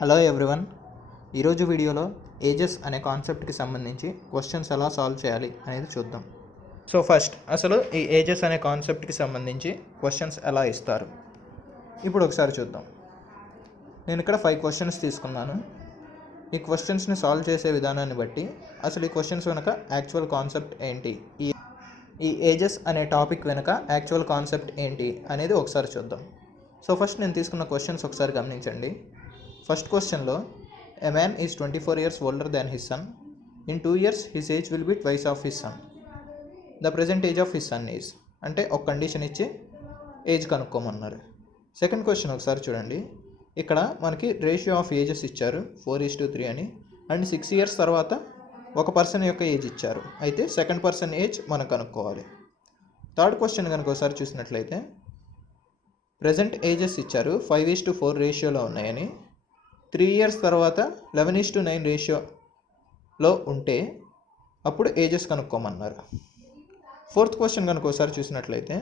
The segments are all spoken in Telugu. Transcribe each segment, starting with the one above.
హలో ఎవ్రీవన్, ఈరోజు వీడియోలో ఏజెస్ అనే కాన్సెప్ట్కి సంబంధించి క్వశ్చన్స్ ఎలా సాల్వ్ చేయాలి అనేది చూద్దాం. సో ఫస్ట్ అసలు ఈ ఏజెస్ అనే కాన్సెప్ట్కి సంబంధించి క్వశ్చన్స్ ఎలా ఇస్తారు ఇప్పుడు ఒకసారి చూద్దాం. నేను ఇక్కడ 5 క్వశ్చన్స్ తీసుకున్నాను. ఈ క్వశ్చన్స్ని సాల్వ్ చేసే విధానాన్ని బట్టి అసలు ఈ క్వశ్చన్స్ వెనుక యాక్చువల్ కాన్సెప్ట్ ఏంటి, ఈ ఏజెస్ అనే టాపిక్ వెనుక యాక్చువల్ కాన్సెప్ట్ ఏంటి అనేది ఒకసారి చూద్దాం. సో ఫస్ట్ నేను తీసుకున్న క్వశ్చన్స్ ఒకసారి గమనించండి. ఫస్ట్ క్వశ్చన్లో a man is 24 years older than his son. In 2 years his age will B twice of his sun. The present age of his son is, అంటే ఒక కండిషన్ ఇచ్చి ఏజ్ కనుక్కోమన్నారు. సెకండ్ క్వశ్చన్ ఒకసారి చూడండి. ఇక్కడ మనకి రేషియో ఆఫ్ ఏజెస్ ఇచ్చారు 4:3 అని, అండ్ 6 years తర్వాత ఒక పర్సన్ యొక్క ఏజ్ ఇచ్చారు. అయితే సెకండ్ పర్సన్ ఏజ్ మనం కనుక్కోవాలి. థర్డ్ క్వశ్చన్ కనుక ఒకసారి చూసినట్లయితే ప్రజెంట్ ఏజెస్ ఇచ్చారు 5:4 రేషియోలో ఉన్నాయని, 3 years తర్వాత 11:9 రేషియోలో ఉంటే అప్పుడు ఏజెస్ కనుక్కోమన్నారు. ఫోర్త్ క్వశ్చన్ కనుక ఒకసారి చూసినట్లయితే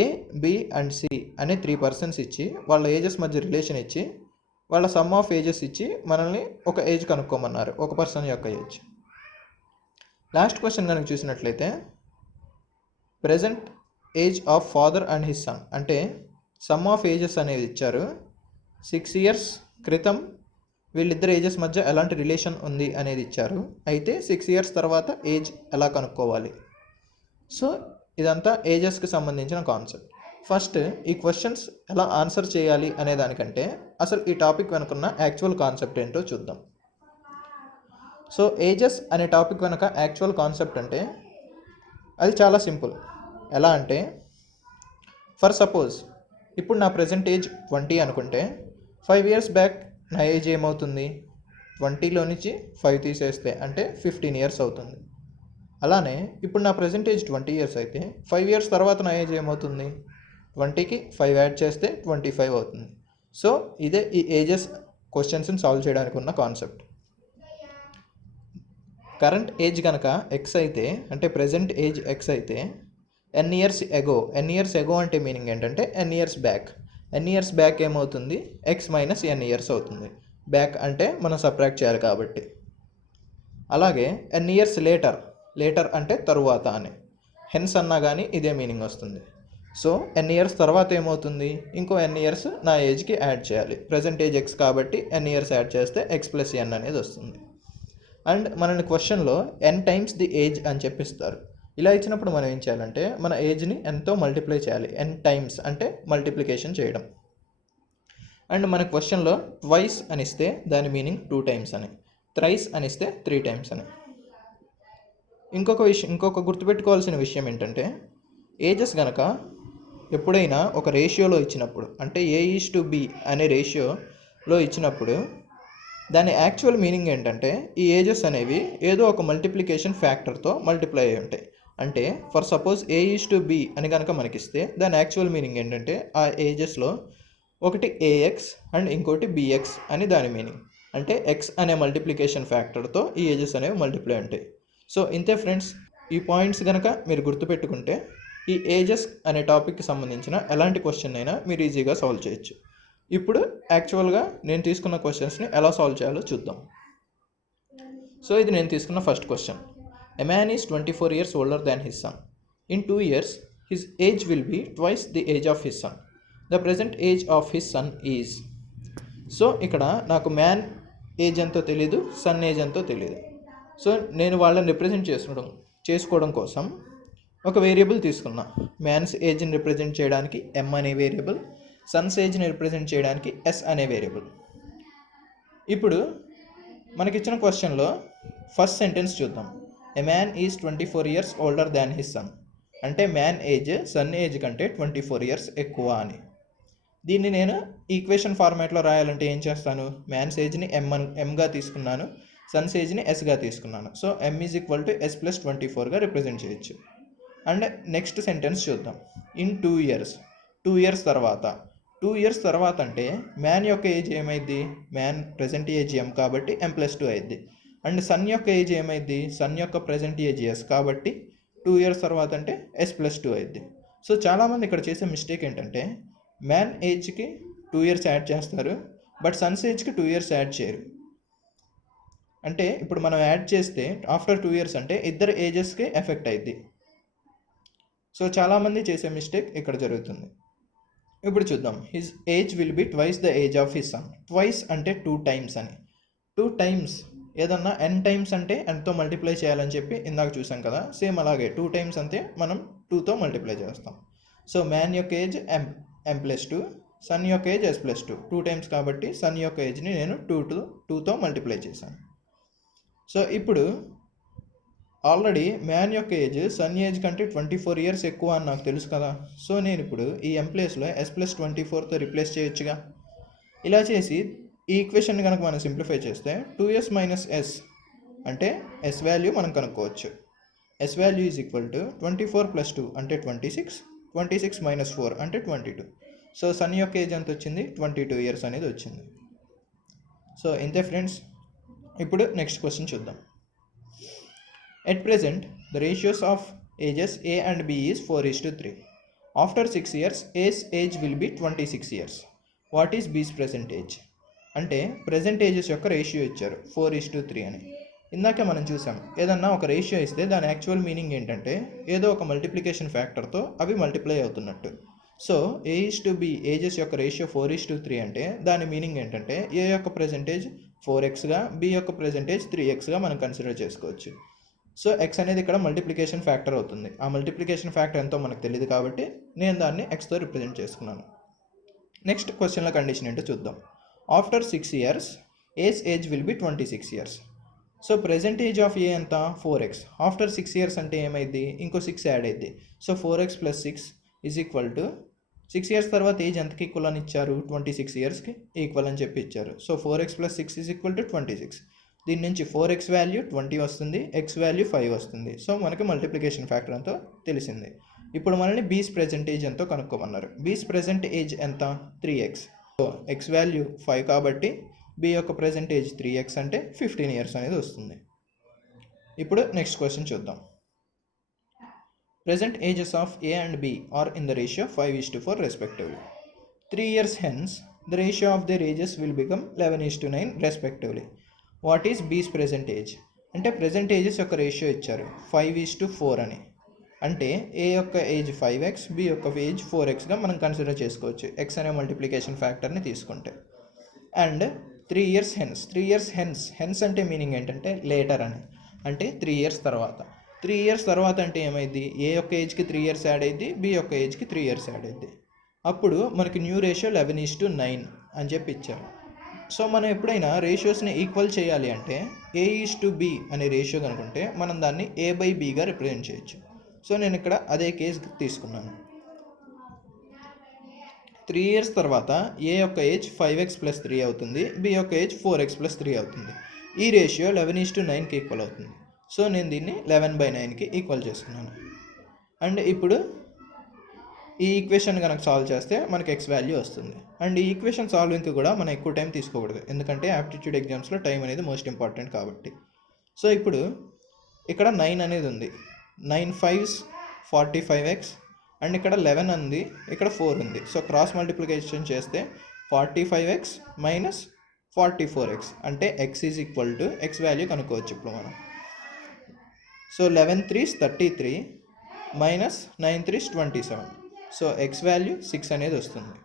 ఏ, బి అండ్ సి అనే 3 persons ఇచ్చి వాళ్ళ ఏజెస్ మధ్య రిలేషన్ ఇచ్చి వాళ్ళ సమ్ ఆఫ్ ఏజెస్ ఇచ్చి మనల్ని ఒక ఏజ్ కనుక్కోమన్నారు, ఒక పర్సన్ యొక్క ఏజ్. లాస్ట్ క్వశ్చన్ కనుక చూసినట్లయితే present age of father and his sun, అంటే సమ్ ఆఫ్ ఏజెస్ అనేది ఇచ్చారు. 6 years క్రితం వీళ్ళిద్దరు ఏజెస్ మధ్య ఎలాంటి రిలేషన్ ఉంది అనేది ఇచ్చారు. అయితే 6 years తర్వాత ఏజ్ ఎలా కనుక్కోవాలి. సో ఇదంతా ఏజెస్కి సంబంధించిన కాన్సెప్ట్. ఫస్ట్ ఈ క్వశ్చన్స్ ఎలా ఆన్సర్ చేయాలి అనే దానికంటే అసలు ఈ టాపిక్ వెనుకున్న యాక్చువల్ కాన్సెప్ట్ ఏంటో చూద్దాం. సో ఏజెస్ అనే టాపిక్ వెనుక యాక్చువల్ కాన్సెప్ట్ అంటే అది చాలా సింపుల్. ఎలా అంటే ఫర్ సపోజ్ ఇప్పుడు నా ప్రజెంట్ ఏజ్ 20 అనుకుంటే 5 years బ్యాక్ నా ఏజ్ ఏమవుతుంది, 20లో నుంచి 5 తీసేస్తే అంటే 15 years అవుతుంది. అలానే ఇప్పుడు నా ప్రజెంట్ ఏజ్ 20 years అయితే 5 years తర్వాత నా ఏజ్ ఏమవుతుంది, 20కి 5 యాడ్ చేస్తే 25 అవుతుంది. సో ఇదే ఈ ఏజెస్ క్వశ్చన్స్ని సాల్వ్ చేయడానికి ఉన్న కాన్సెప్ట్. కరెంట్ ఏజ్ కనుక ఎక్స్ అయితే, అంటే ప్రజెంట్ ఏజ్ ఎక్స్ అయితే ఎన్ ఇయర్స్ ఎగో అంటే మీనింగ్ ఏంటంటే ఎన్ ఇయర్స్ బ్యాక్ ఏమవుతుంది, ఎక్స్ మైనస్ ఎన్ ఇయర్స్ అవుతుంది. బ్యాక్ అంటే మనం సబ్ట్రాక్ట్ చేయాలి కాబట్టి. అలాగే ఎన్ ఇయర్స్ లేటర్ అంటే తరువాత అని, హెన్స్ అన్నా కానీ ఇదే మీనింగ్ వస్తుంది. సో ఎన్ ఇయర్స్ తర్వాత ఏమవుతుంది, ఇంకో ఎన్ ఇయర్స్ నా ఏజ్కి యాడ్ చేయాలి. ప్రజెంట్ ఏజ్ ఎక్స్ కాబట్టి ఎన్ ఇయర్స్ యాడ్ చేస్తే ఎక్స్ ప్లస్ ఎన్ అనేది వస్తుంది. అండ్ మనని క్వశ్చన్లో ఎన్ టైమ్స్ ది ఏజ్ అని చెప్పిస్తారు. ఇలా ఇచ్చినప్పుడు మనం ఏం చేయాలంటే మన ఏజ్ని ఎంతో మల్టిప్లై చేయాలి. ఎన్ టైమ్స్ అంటే మల్టిప్లికేషన్ చేయడం. అండ్ మన క్వశ్చన్లో ట్వైస్ అనిస్తే దాని మీనింగ్ 2 times అని, థ్రైస్ అనిస్తే 3 times అని. ఇంకొక గుర్తుపెట్టుకోవాల్సిన విషయం ఏంటంటే ఏజెస్ కనుక ఎప్పుడైనా ఒక రేషియోలో ఇచ్చినప్పుడు, అంటే A:B అనే రేషియోలో ఇచ్చినప్పుడు దాని యాక్చువల్ మీనింగ్ ఏంటంటే ఈ ఏజెస్ అనేవి ఏదో ఒక మల్టిప్లికేషన్ ఫ్యాక్టర్తో మల్టిప్లై అయి ఉంటాయి. అంటే ఫర్ సపోజ్ A:B అని కనుక మనకిస్తే దాని యాక్చువల్ మీనింగ్ ఏంటంటే ఆ ఏజెస్లో ఒకటి AX అండ్ ఇంకోటి BX అని దాని మీనింగ్. అంటే ఎక్స్ అనే మల్టిప్లికేషన్ ఫ్యాక్టర్తో ఈ ఏజెస్ అనేవి మల్టిప్లై ఉంటాయి. సో ఇంతే ఫ్రెండ్స్, ఈ పాయింట్స్ కనుక మీరు గుర్తుపెట్టుకుంటే ఈ ఏజెస్ అనే టాపిక్కి సంబంధించిన ఎలాంటి క్వశ్చన్ అయినా మీరు ఈజీగా సాల్వ్ చేయొచ్చు. ఇప్పుడు యాక్చువల్గా నేను తీసుకున్న క్వశ్చన్స్ని ఎలా సాల్వ్ చేయాలో చూద్దాం. సో ఇది నేను తీసుకున్న first question. A man is 24 years older than his son. In 2 years his age will B twice the age of his sun. The present age of his son is. So ఇక్కడ నాకు మ్యాన్ ఏజ్ ఎంతో తెలీదు, సన్ ఏజ్ ఎంతో తెలీదు. సో నేను వాళ్ళని రిప్రజెంట్ చేసుకోవడం కోసం ఒక వేరియబుల్ తీసుకున్నా. మ్యాన్స్ ఏజ్ని రిప్రజెంట్ చేయడానికి M అనే వేరియబుల్, సన్స్ ఏజ్ని రిప్రజెంట్ చేయడానికి S అనే వేరియబుల్. ఇప్పుడు మనకిచ్చిన క్వశ్చన్లో ఫస్ట్ సెంటెన్స్ చూద్దాం. A man is 24 years older than his son, అంటే మ్యాన్ ఏజ్ సన్ ఏజ్ కంటే 24 years ఎక్కువ అని. దీన్ని నేను ఈక్వేషన్ ఫార్మాట్లో రాయాలంటే ఏం చేస్తాను, మ్యాన్స్ ఏజ్ని ఎంగా తీసుకున్నాను, సన్స్ ఏజ్ని ఎస్గా తీసుకున్నాను. So M is equal to S + 24గా రిప్రజెంట్ చేయొచ్చు. అండ్ నెక్స్ట్ సెంటెన్స్ చూద్దాం. ఇన్ 2 years తర్వాత 2 years తర్వాత అంటే మ్యాన్ యొక్క ఏజ్ ఏమైంది, మ్యాన్ ప్రజెంట్ ఏజ్ M కాబట్టి M+2 అయింది. అండ్ సన్ యొక్క ఏజ్ ఏమైంది, సన్ యొక్క ప్రజెంట్ ఏజ్ ఎస్ కాబట్టి 2 years తర్వాత అంటే S+2 అయింది. సో చాలామంది ఇక్కడ చేసే మిస్టేక్ ఏంటంటే మ్యాన్ ఏజ్కి 2 years యాడ్ చేస్తారు, బట్ సన్స్ ఏజ్కి 2 ఇయర్స్ యాడ్ చేయరు. అంటే ఇప్పుడు మనం యాడ్ చేస్తే ఆఫ్టర్ 2 ఇయర్స్ అంటే ఇద్దరు ఏజెస్కి ఎఫెక్ట్ అయింది. సో చాలామంది చేసే మిస్టేక్ ఇక్కడ జరుగుతుంది. ఇప్పుడు చూద్దాం. His age will B twice the age of his sun. Twice అంటే 2 టైమ్స్ అని. 2 టైమ్స్ ఏదన్నా n టైమ్స్ అంటే nతో మల్టిప్లై చేయాలని చెప్పి ఇందాక చూసాం కదా, సేమ్ అలాగే 2 టైమ్స్ అంతే మనం 2తో మల్టిప్లై చేస్తాం. సో మ్యాన్ యొక్క ఏజ్ m+2, సన్ యొక్క ఏజ్ s+2. 2 టైమ్స్ కాబట్టి సన్ యొక్క ఏజ్ని నేను 2తో మల్టిప్లై చేశాను. సో ఇప్పుడు ఆల్రెడీ మ్యాన్ యొక్క ఏజ్ సన్ ఏజ్ కంటే 24 ఇయర్స్ ఎక్కువ అని నాకు తెలుసు కదా. సో నేను ఇప్పుడు ఈ m ప్లేస్లో s+24తో రిప్లేస్ చేయొచ్చుగా. ఇలా చేసి ఈ ఈక్వేషన్ కనుక మనం సింప్లిఫై చేస్తే 2s - s అంటే s వాల్యూ మనం కనుక్కోవచ్చు. s value is equal to 24 + 2 అంటే 26, 26 - 4 అంటే 22. సో సన్ యొక్క ఏజ్ ఎంత వచ్చింది? 22 ఇయర్స్ అనేది వచ్చింది. సో ఇంతే ఫ్రెండ్స్. ఇప్పుడు నెక్స్ట్ క్వశ్చన్ చూద్దాం. At present, the ratios of ages A and B is 4:3. After 6 years, A's age will be 26 years. What is B's present age? అంటే ప్రెజెంట్ ఏజెస్ యొక్క రేషియో ఇచ్చారు 4:3 అని. ఇందాక మనం చూసాం, ఏదన్నా ఒక రేషియో ఇస్తే దాని యాక్చువల్ మీనింగ్ ఏంటంటే ఏదో ఒక మల్టిప్లికేషన్ ఫ్యాక్టర్తో అవి మల్టిప్లై అవుతున్నట్టు. సో A:B ఏజెస్ యొక్క రేషియో 4:3 అంటే దాని మీనింగ్ ఏంటంటే A యొక్క ప్రెజెంటేజ్ 4xగా, B యొక్క ప్రెజెంటేజ్ 3xగా మనం కన్సిడర్ చేసుకోవచ్చు. సో x అనేది ఇక్కడ మల్టిప్లికేషన్ ఫ్యాక్టర్ అవుతుంది. ఆ మల్టిప్లికేషన్ ఫ్యాక్టర్ ఎంతో మనకు తెలియదు కాబట్టి నేను దాన్ని xతో రిప్రజెంట్ చేసుకున్నాను. నెక్స్ట్ క్వశ్చన్ల కండిషన్ ఏంటో చూద్దాం. After 6 years A's age will be 26 years. So present age of A ఎంత? 4x. ఆఫ్టర్ 6 ఇయర్స్ అంటే ఏమైంది? ఇంకో 6 యాడ్ అయింది. So 4x + 6 is equal to 6 years తర్వాత ఏజ్ ఎంతకి ఈక్వల్ అని ఇచ్చారు? 26 ఇయర్స్కి ఈక్వల్ అని చెప్పి ఇచ్చారు. So 4x + 6 is equal to 26. దీని నుంచి 4x వాల్యూ 20 వస్తుంది, x వాల్యూ 5 వస్తుంది. సో మనకి మల్టిప్లికేషన్ ఫ్యాక్టర్ ఎంతో తెలిసింది. ఇప్పుడు మనల్ని బీస్ ప్రెజెంట్ ఏజ్ ఎంతో కనుక్కోమన్నారు. బీస్ ప్రెజెంట్ ఏజ్ ఎంత? 3x. సో x వాల్యూ 5 కాబట్టి బి యొక్క ప్రెజెంట్ ఏజ్ 3x అంటే 15 ఇయర్స్ అనేది వస్తుంది. ఇప్పుడు నెక్స్ట్ క్వశ్చన్ చూద్దాం. Present ages of A and B are in the ratio 5:4 respectively. 3 years hence, the ratio of their ages will become 11:9 respectively. What is బీస్ ప్రెజెంట్ ఏజ్? అంటే ప్రెజెంట్ ఏజెస్ యొక్క రేషియో ఇచ్చారు 5:4 అని. అంటే ఏ యొక్క ఏజ్ 5x, బి యొక్క ఏజ్ 4xగా మనం కన్సిడర్ చేసుకోవచ్చు x అనే మల్టిప్లికేషన్ ఫ్యాక్టర్ని తీసుకుంటే. And 3 years hence. 3 years hence అంటే మీనింగ్ ఏంటంటే లేటర్ అని. అంటే 3 years తర్వాత. 3 years తర్వాత అంటే ఏమైంది? ఏ యొక్క ఏజ్కి 3 years యాడ్ అయింది, బి యొక్క ఏజ్కి 3 years యాడ్ అయింది. అప్పుడు మనకి న్యూ రేషియో 11:9 అని చెప్పి ఇచ్చారు. సో మనం ఎప్పుడైనా రేషియోస్ని ఈక్వల్ చేయాలి అంటే A:B అనే రేషియో కనుకుంటే మనం దాన్ని A/Bగా రిప్రజెంట్ చేయొచ్చు. సో నేను ఇక్కడ అదే కేసు తీసుకున్నాను. 3 years తర్వాత A యొక్క ఏజ్ 5x + 3 అవుతుంది, B యొక్క ఏజ్ 4x + 3 అవుతుంది. ఈ రేషియో 11:9కి ఈక్వల్ అవుతుంది. సో నేను దీన్ని 11/9కి ఈక్వల్ చేసుకున్నాను. అండ్ ఇప్పుడు ఈ ఈక్వేషన్ కనుక సాల్వ్ చేస్తే మనకి x వాల్యూ వస్తుంది. అండ్ ఈ ఈక్వేషన్ సాల్వింగ్కి కూడా మనం ఎక్కువ టైం తీసుకోకూడదు, ఎందుకంటే యాప్టిట్యూడ్ ఎగ్జామ్స్లో టైం అనేది మోస్ట్ ఇంపార్టెంట్ కాబట్టి. సో ఇప్పుడు ఇక్కడ 9 అనేది ఉంది. 9 5s 45x అండ్ ఇక్కడ 11 ఉంది, ఇక్కడ 4 ఉంది. సో క్రాస్ మల్టిప్లికేషన్ చేస్తే 45x - 44x అంటే x is equal to x value కనుక్కోవచ్చు ఇప్పుడు మనం. So 11 3s 33 -9 3s 27. So x value 6 అనేది వస్తుంది.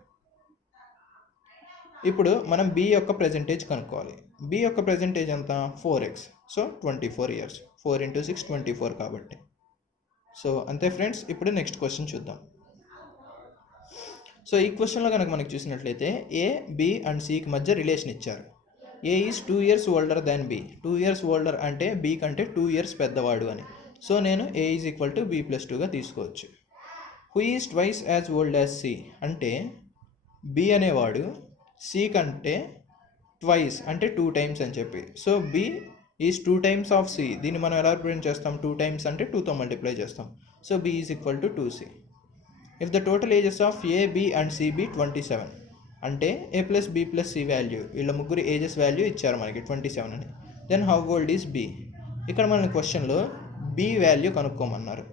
ఇప్పుడు మనం b యొక్క ప్రెజెంటేజ్ కనుక్కోవాలి. b యొక్క ప్రెజెంటేజ్ ఎంత? 4x. So 24 years. 4 × 6 24 కాబట్టి. సో అంతే ఫ్రెండ్స్. ఇప్పుడు నెక్స్ట్ క్వశ్చన్ చూద్దాం. సో ఈ క్వశ్చన్లో కనుక మనకి చూసినట్లయితే A, B అండ్ Cకి మధ్య రిలేషన్ ఇచ్చారు. A is 2 years older than B. 2 years older అంటే B కంటే 2 years పెద్దవాడు అని. సో నేను A ఈజ్ ఈక్వల్ టు B+2గా తీసుకోవచ్చు. Who is twice as old as C అంటే B అనేవాడు C కంటే ట్వైస్ అంటే 2 times అని చెప్పి. So B is 2 times of C. దీన్ని మనం ఎలా రిప్రజెంట్ చేస్తాం? 2 times అంటే 2తో మల్టిప్లై చేస్తాం. So B is equal to 2C. If the total ages of A, B and C be 27 అంటే A + B + C వాల్యూ, వీళ్ళ ముగ్గురు ఏజెస్ వాల్యూ ఇచ్చారు మనకి 27 అని. Then how old is B? ఇక్కడ మన క్వశ్చన్లో B వాల్యూ కనుక్కోమన్నారు.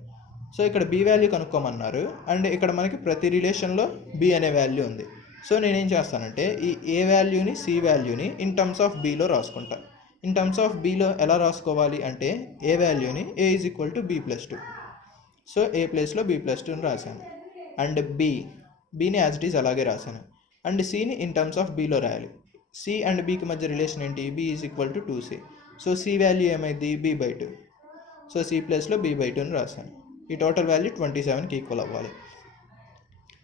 సో ఇక్కడ B వాల్యూ కనుక్కోమన్నారు అండ్ ఇక్కడ మనకి ప్రతి రిలేషన్లో B అనే వాల్యూ ఉంది. సో నేనేం చేస్తానంటే ఈ ఏ వాల్యూని సి వాల్యూని ఇన్ టర్మ్స్ ఆఫ్ బీలో రాసుకుంటా. ఇన్ టర్మ్స్ ఆఫ్ బీలో ఎలా రాసుకోవాలి అంటే ఏ వాల్యూని A is equal to B plus two. So A ప్లేస్లో బీ ప్లస్ టూని రాశాను. అండ్ బీని యాజ్ ఇట్ ఈజ్ అలాగే రాశాను. అండ్ సిని ఇన్ టర్మ్స్ ఆఫ్ బీలో రాయాలి. సి అండ్ బీకి మధ్య రిలేషన్ ఏంటి? B is equal to 2c. So C value ఏమైంది? b/2. సో సి ప్లేస్లో b/2ని రాశాను. ఈ టోటల్ వాల్యూ 27కి ఈక్వల్ అవ్వాలి.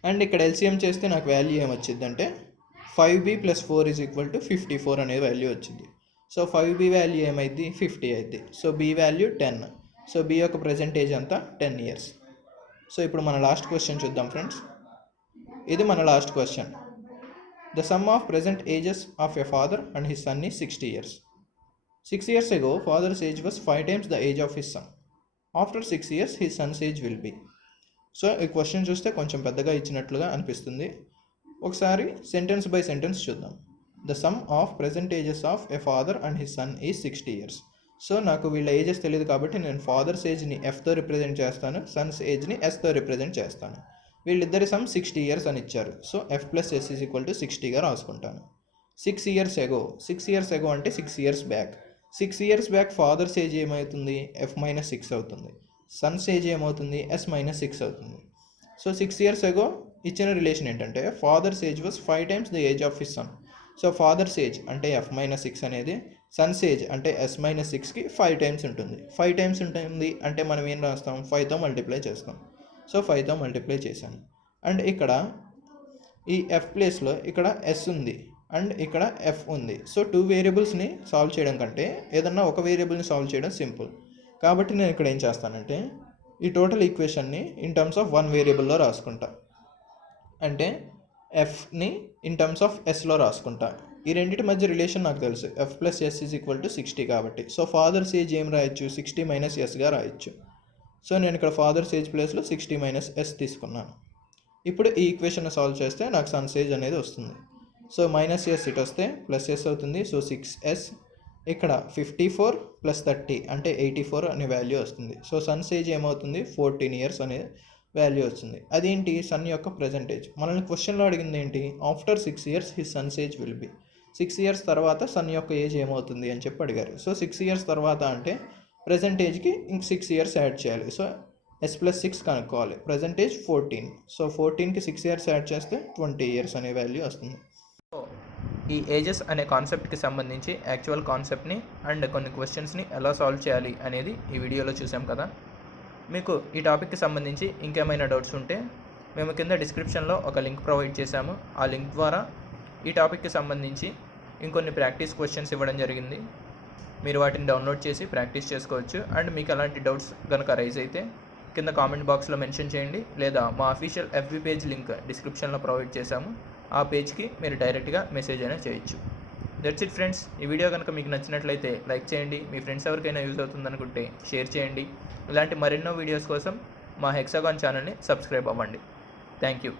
అండ్ ఇక్కడ ఎల్సిఎం చేస్తే నాకు వాల్యూ ఏమొచ్చిందంటే 5b + 4 ఈజ్ ఈక్వల్ టు 54 అనే వాల్యూ వచ్చింది. సో 5b వాల్యూ ఏమైంది? 50 అయింది. So b value 10. So b యొక్క ప్రజెంటేజ్ అంతా 10 years. సో ఇప్పుడు మన లాస్ట్ క్వశ్చన్ చూద్దాం ఫ్రెండ్స్. ఇది మన last question. The sum of present ages of a father and his son is 60 years. 6 years ago, father's age was 5 times the age of his son. After 6 years, his son's age will be. So ఈ క్వశ్చన్ చూస్తే కొంచెం పెద్దగా ఇచ్చినట్లుగా అనిపిస్తుంది. ఒకసారి సెంటెన్స్ బై సెంటెన్స్ చూద్దాం. The sum of present ages of a father and his son is 60 years. So నాకు వీళ్ళ ఏజెస్ తెలియదు కాబట్టి నేను ఫాదర్స్ ఏజ్ని ఎఫ్తో రిప్రజెంట్ చేస్తాను, సన్స్ ఏజ్ని ఎస్తో రిప్రజెంట్ చేస్తాను. వీళ్ళిద్దరి సమ్ 60 years అని ఇచ్చారు. So F plus S is equal to 60గా రాసుకుంటాను. 6 years ago. 6 years ago అంటే 6 years back. 6 years back father's age ఏమవుతుంది? ఎఫ్ మైనస్ 6 అవుతుంది. సన్స్ ఏజ్ ఏమవుతుంది? ఎస్ మైనస్ 6 అవుతుంది. సో 6 years ago ఇచ్చిన రిలేషన్ ఏంటంటే father's age was 5 times the age of his son. So father's age అంటే ఎఫ్ మైనస్ 6 అనేది సన్స్ ఏజ్ అంటే ఎస్ మైనస్ 6కి 5 times ఉంటుంది. 5 times ఉంటుంది అంటే మనం ఏం రాస్తాం? 5తో మల్టిప్లై చేస్తాం. సో 5తో మల్టిప్లై చేశాను. అండ్ ఇక్కడ ఈ ఎఫ్ ప్లేస్లో ఇక్కడ ఎస్ ఉంది అండ్ ఇక్కడ ఎఫ్ ఉంది. సో 2 వేరియబుల్స్ని సాల్వ్ చేయడం కంటే ఏదన్నా ఒక వేరియబుల్ని సాల్వ్ చేయడం సింపుల్. కాబట్టి నేను ఇక్కడ ఏం చేస్తానంటే ఈ టోటల్ ఈక్వేషన్ని ఇన్ టర్మ్స్ ఆఫ్ 1 వేరియబుల్లో రాసుకుంటా. అంటే ఎఫ్ని ఇన్ టర్మ్స్ ఆఫ్ ఎస్లో రాసుకుంటా. ఈ రెండింటి మధ్య రిలేషన్ నాకు తెలుసు, F plus S is equal to 60 కాబట్టి. సో ఫాదర్స్ ఏజ్ ఏం రాయొచ్చు? 60 మైనస్ ఎస్గా రాయొచ్చు. సో నేను ఇక్కడ ఫాదర్స్ ఏజ్ ప్లేస్లో 60 మైనస్ ఎస్ తీసుకున్నాను. ఇప్పుడు ఈ ఈక్వేషన్ సాల్వ్ చేస్తే నాకు సన్స్ ఏజ్ అనేది వస్తుంది. సో మైనస్ ఎస్ ఇటు వస్తే ప్లస్ ఎస్ అవుతుంది. So 6s. ఇక్కడ 54 + 30 అంటే 84 అనే వాల్యూ వస్తుంది. సో సన్స్ ఏజ్ ఏమవుతుంది? 14 years అనే వాల్యూ వచ్చింది. అదేంటి? సన్ యొక్క ప్రజెంటేజ్. మనల్ని క్వశ్చన్లో అడిగింది ఏంటి? After 6 years his Sons age will B. 6 years తర్వాత సన్ యొక్క ఏజ్ ఏమవుతుంది అని చెప్పి అడిగారు. సో 6 years తర్వాత అంటే ప్రజెంటేజ్కి ఇంక 6 years యాడ్ చేయాలి. సో ఎస్ ప్లస్ 6 కనుక్కోవాలి. ప్రజెంటేజ్ 14. సో 14కి 6 years యాడ్ చేస్తే 20 years అనే వాల్యూ వస్తుంది. సో ఈ ఏజెస్ అనే కాన్సెప్ట్కి సంబంధించి యాక్చువల్ కాన్సెప్ట్ని అండ్ కొన్ని క్వశ్చన్స్ని ఎలా సాల్వ్ చేయాలి అనేది ఈ వీడియోలో చూసాం కదా. మీకు ఈ టాపిక్కి సంబంధించి ఇంకేమైనా డౌట్స్ ఉంటే మేము కింద డిస్క్రిప్షన్లో ఒక లింక్ ప్రొవైడ్ చేశాము. ఆ లింక్ ద్వారా ఈ టాపిక్కి సంబంధించి ఇంకొన్ని ప్రాక్టీస్ క్వశ్చన్స్ ఇవ్వడం జరిగింది. మీరు వాటిని డౌన్లోడ్ చేసి ప్రాక్టీస్ చేసుకోవచ్చు. అండ్ మీకు అలాంటి డౌట్స్ కనుక రైజ్ అయితే కింద కామెంట్ బాక్స్లో మెన్షన్ చేయండి, లేదా మా అఫీషియల్ ఎఫ్బి పేజ్ లింక్ డిస్క్రిప్షన్లో ప్రొవైడ్ చేశాము. ఆ పేజ్కి మీరు డైరెక్ట్గా మెసేజ్ అయినా చేయొచ్చు. That's it friends. ఈ వీడియో కనుక మీకు నచ్చినట్లయితే లైక్ చేయండి. మీ ఫ్రెండ్స్ ఎవరికైనా యూజ్ అవుతుందనుకుంటే షేర్ చేయండి. ఇలాంటి మరెన్నో వీడియోస్ కోసం మా హెక్సాగాన్ ఛానల్ని సబ్స్క్రైబ్ అవ్వండి. Thank you.